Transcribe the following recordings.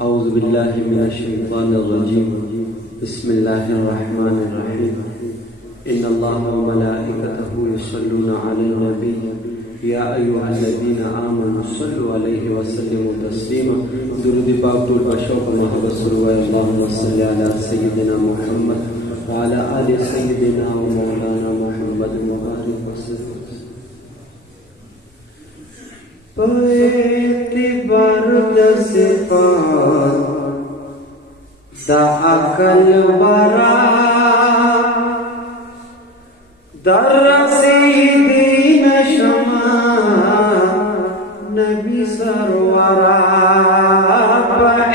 أعوذ بالله من الشيطان الرجيم بسم الله الرحمن الرحيم إن الله وملائكته يصلون على النبي يا أيها الذين آمنوا صلوا عليه وسلموا تسليما درود پاک ټول بشو محمد صلی الله اللهم صل على سيدنا محمد وعلى آل سيدنا ومولانا محمد وبارك وسلم اعتبار صفات دا عقل برا در رسیدی نشما نبی سرورا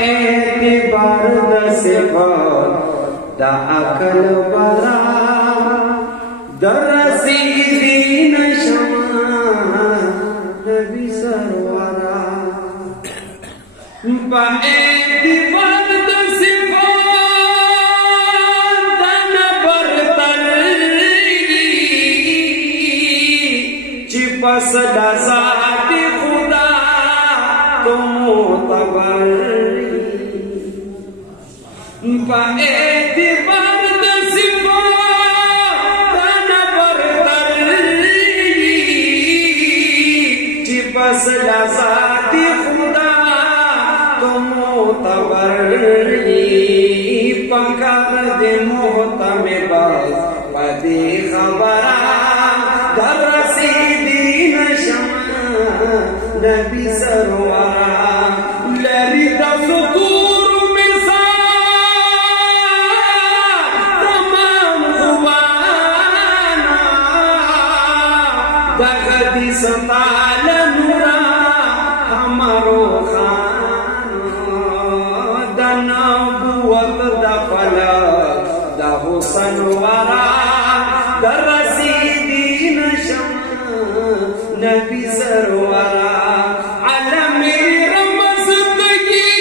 اعتبار صفات دا عقل برا در رسیدی نشما نبی سرورا با اعتبار د صفات دن برتری چی پس دا ذات خدا تو معتبری با اعتبار د صفات دن برتری چی پس دا ذات خدا معتبری پکار دے محتم باز پدی خبرا در رسیدی نشم نبی سرورا لری دا ذکور مثال تمام خوانا دا غدی ستال نورا ہمارو خان نبوت دا فلک دا حسن ورا در رسیدی نشم نبی سرورا علمی رمزدگی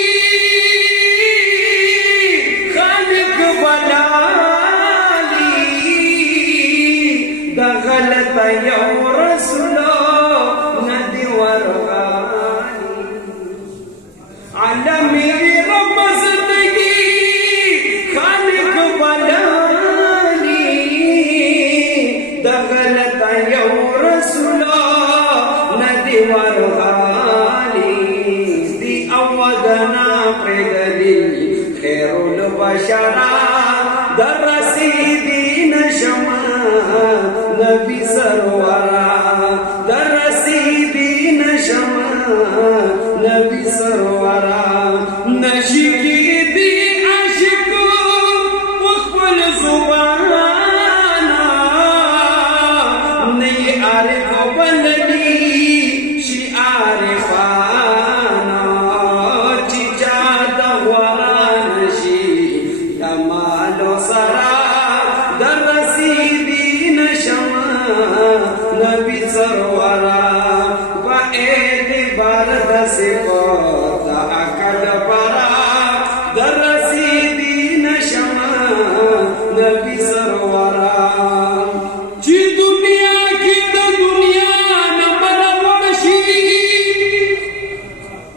خالق بلالی دا غلط یو رسولو ندی ورغانی علمی در رسیدی نشم نبی سرورا در رسیدی نشم نبی سرورا نشکی دی عشق وخبل زبانا نی عارف بلدی شی عارفانا چی جاد غوران شی مالو سرا در رسیدی نشم نبی سرورا و اعتبار د صفات دا عقل برا در رسیدی نشم نبی سرورا چی دنیا کی د دنیا نمبر ورشی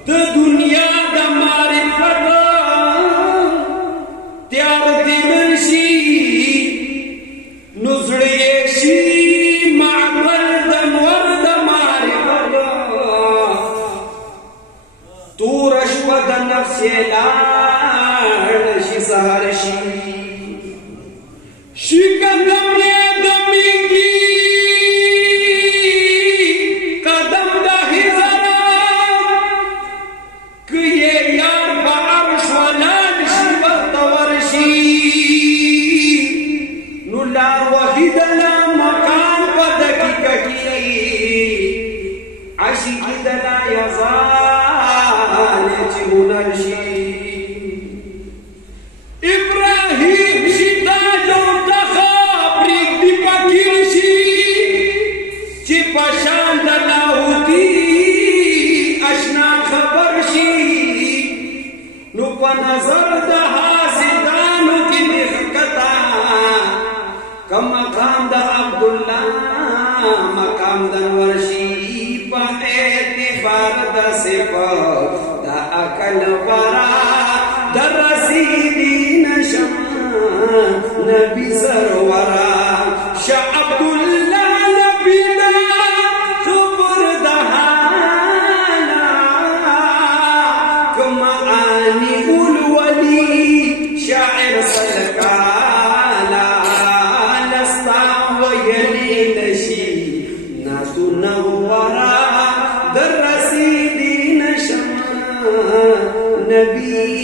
د دنیا د معرفت شی سهر شی شی قدم لے دمیگی قدم دا حضرا کہ یہ یار با عرش ولان شی بطور شی نولار وحیدنا مکان پدکی ککی عشقی دنا یزال چی ہنر شی نظر دا حاسدانو کی نخکتا کم مقام دا عبداللہ مقام دا ورشی پا اعتبار دا صفات دا عقل برا درسيدي نشما نبي سرورا شاه عبد الله نبينا خبر دهانا كما اني الولي شاعر سلكالا نستا ويلي نشي ناس نورا درسيدي نشما نبي